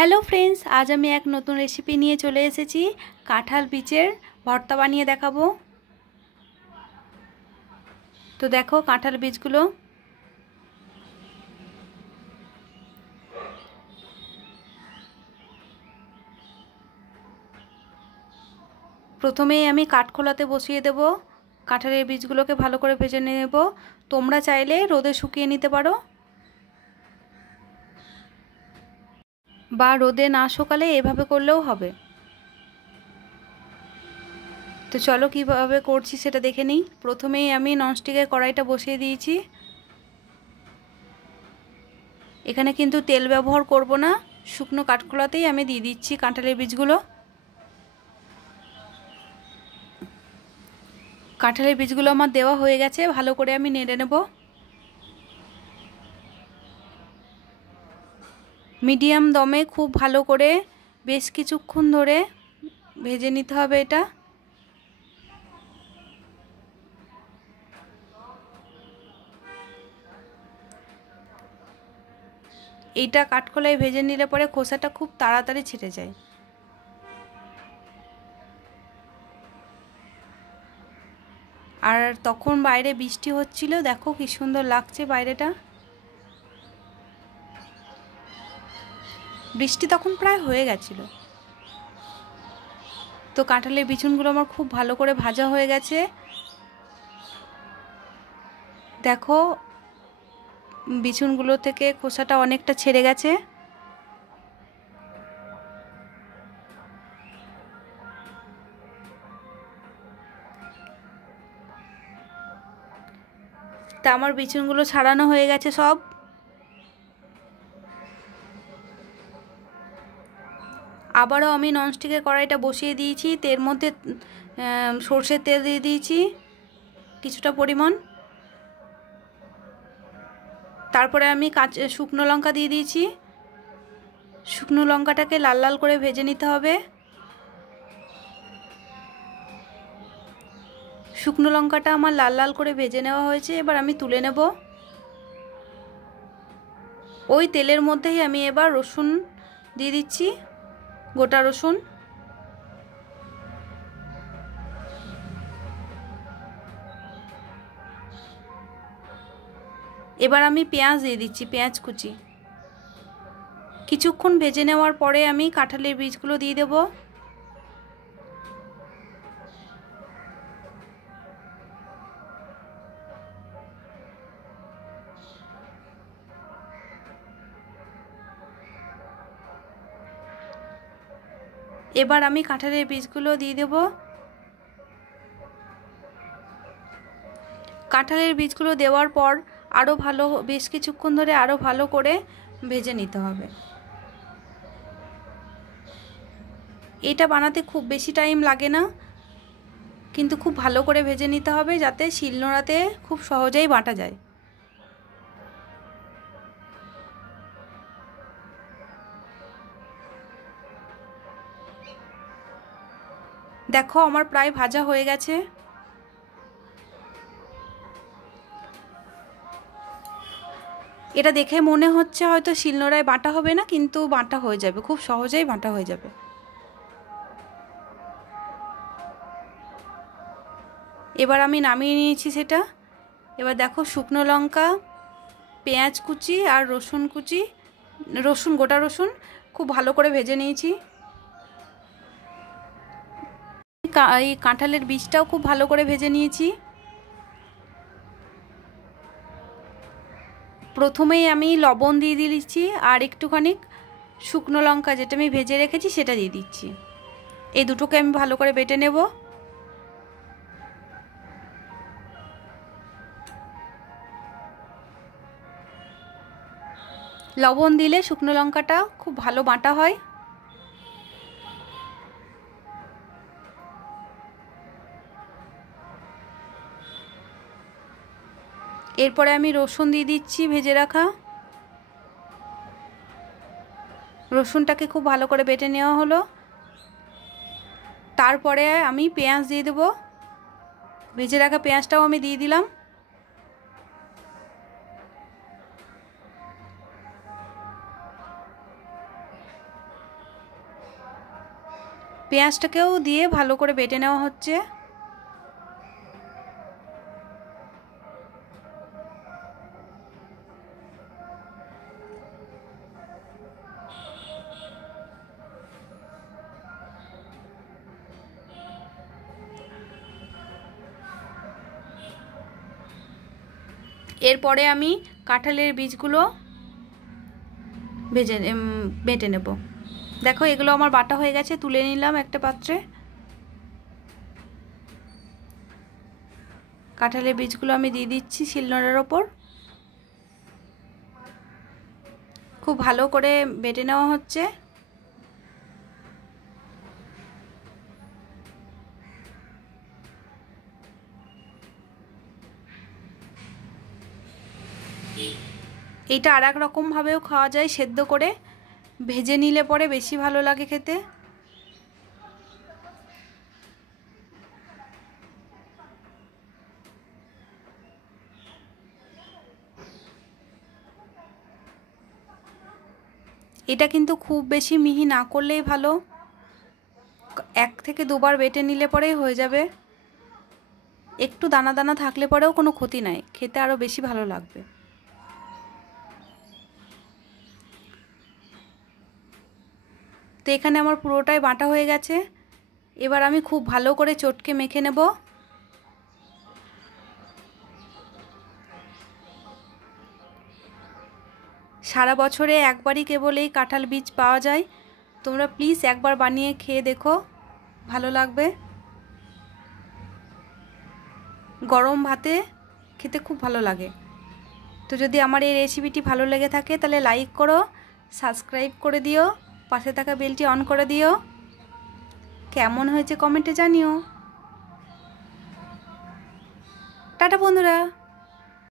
Hello friends, আজ আমি এক নতুন রেসিপি নিয়ে চলে এসেছি। কাঁঠাল বীজের ভর্তা বানিয়ে দেখাবো। তো দেখো কাঁঠাল বীজগুলো। প্রথমেই আমি কাঠখোলাতে বসিয়ে দেব। কাঁঠালের বীজগুলোকে ভালো করে ভেজে নেব। তোমরা চাইলে রোদে শুকিয়ে নিতে পারো, বা রোদে না শুকালে এভাবে করলেও হবে। তো চলো কিভাবে করছি সেটা দেখে নিই। প্রথমেই আমি ননস্টিকের কড়াইটা বসিয়ে দিয়েছি। এখানে কিন্তু তেল ব্যবহার করব না, শুকনো কাঠখোলাতেই আমি দিয়ে দিচ্ছি কাঁঠালের বীজগুলো। কাঁঠালের বীজগুলো আমার দেওয়া হয়ে গেছে, ভালো করে আমি নেড়ে নেব। মিডিয়াম দমে খুব ভালো করে বেশ কিছুক্ষণ ধরে ভেজে নিতে হবে এটা। এইটা কাঠখোলায় ভেজে নিলে পরে খোসাটা খুব তাড়াতাড়ি ছেড়ে যায়। আর তখন বাইরে বৃষ্টি হচ্ছিল, দেখো কি সুন্দর লাগছে বাইরেটা। বৃষ্টি তখন প্রায় হয়ে গেছিল। তো কাঁঠালের বিচুনগুলো আমার খুব ভালো করে ভাজা হয়ে গেছে। দেখো বিচুনগুলো থেকে খোসাটা অনেকটা ছেড়ে গেছে। তা আমার বিচুনগুলো ছাড়ানো হয়ে গেছে সব। আবারও আমি ননস্টিকের কড়াইটা বসিয়ে দিয়েছি। এর মধ্যে সর্ষের তেল দিয়ে দিয়েছি কিছুটা পরিমাণ। তারপরে আমি শুকনো লঙ্কা দিয়ে দিয়েছি। শুকনো লঙ্কাটাকে লাল লাল করে ভেজে নিতে হবে। শুকনো লঙ্কাটা আমার লাল লাল করে ভেজে নেওয়া হয়েছে, এবার আমি তুলে নেব। ওই তেলের মধ্যেই আমি এবার রসুন দিয়ে দিচ্ছি, গোটা রসুন। এবার আমি পেঁয়াজ দিয়ে দিচ্ছি, পেঁয়াজ কুচি। কিছুক্ষণ ভেজে নেওয়ার পরে আমি কাঁঠালের বীজগুলো দিয়ে দেব। এবার আমি কাঁঠালের বীজগুলো দিয়ে দেব। কাঁঠালের বীজগুলো দেওয়ার পর আরও ভালো, বেশ কিছুক্ষণ ধরে আরও ভালো করে ভেজে নিতে হবে। এটা বানাতে খুব বেশি টাইম লাগে না, কিন্তু খুব ভালো করে ভেজে নিতে হবে যাতে শিলনোড়াতে খুব সহজেই বাটা যায়। দেখো আমার প্রায় ভাজা হয়ে গেছে। এটা দেখে মনে হচ্ছে হয়তো শিলনোড়ায় বাটা হবে না, কিন্তু বাটা হয়ে যাবে, খুব সহজেই বাটা হয়ে যাবে। এবার আমি নামিয়ে নিয়েছি সেটা। এবার দেখো শুকনো লঙ্কা, পেঁয়াজ কুচি আর রসুন কুচি, রসুন, গোটা রসুন খুব ভালো করে ভেজে নিয়েছি। এই কাঁঠালের বীজটাও খুব ভালো করে ভেজে নিয়েছি। প্রথমেই আমি লবণ দিয়ে দিচ্ছি আর একটুখানি শুকনো লঙ্কা যেটা আমি ভেজে রেখেছি সেটা দিয়ে দিচ্ছি। এই দুটোকে আমি ভালো করে বেটে নেব। লবণ দিলে শুকনো লঙ্কাটা খুব ভালো বাটা হয়। এরপরে আমি রসুন দিয়ে দিচ্ছি ভেজে রাখা। রসুনটাকে খুব ভালো করে বেটে নেওয়া হলো। তারপরে আমি পেঁয়াজ দিয়ে দেব। ভেজে রাখা পেঁয়াজটাও আমি দিয়ে দিলাম। পেঁয়াজটাকেও দিয়ে ভালো করে বেটে নেওয়া হচ্ছে। এরপরে আমি কাঁঠালের বীজগুলো বেটে নেব। দেখো এগুলো আমার বাটা হয়ে গেছে, তুলে নিলাম একটা পাত্রে। কাঁঠালের বীজগুলো আমি দিয়ে দিচ্ছি শিলনোড়ার ওপর। খুব ভালো করে বেটে নেওয়া হচ্ছে। এইটা আর এক রকমভাবেও খাওয়া যায়, সেদ্ধ করে ভেজে নিলে পরে বেশি ভালো লাগে খেতে। এটা কিন্তু খুব বেশি মিহি না করলেই ভালো, 1 থেকে 2 বার বেটে নিলে পরেই হয়ে যাবে। একটু দানা দানা থাকলে পরেও কোনো ক্ষতি নাই, খেতে আরও বেশি ভালো লাগবে। তো এখানে আমার পুরোটাই বাটা হয়ে গেছে। এবার আমি খুব ভালো করে চটকে মেখে নেব। সারা বছরে একবারই কেবল এই কাঁঠাল বীজ পাওয়া যায়। তোমরা প্লিজ একবার বানিয়ে খেয়ে দেখো, ভালো লাগবে। গরম ভাতে খেতে খুব ভালো লাগে। তো যদি আমার এই রেসিপিটি ভালো লেগে থাকে তাহলে লাইক করো, সাবস্ক্রাইব করে দিও, পাশে থাকা বেলটি অন করে দিও। কেমন হয়েছে কমেন্টে জানিও। টাটা বন্ধুরা।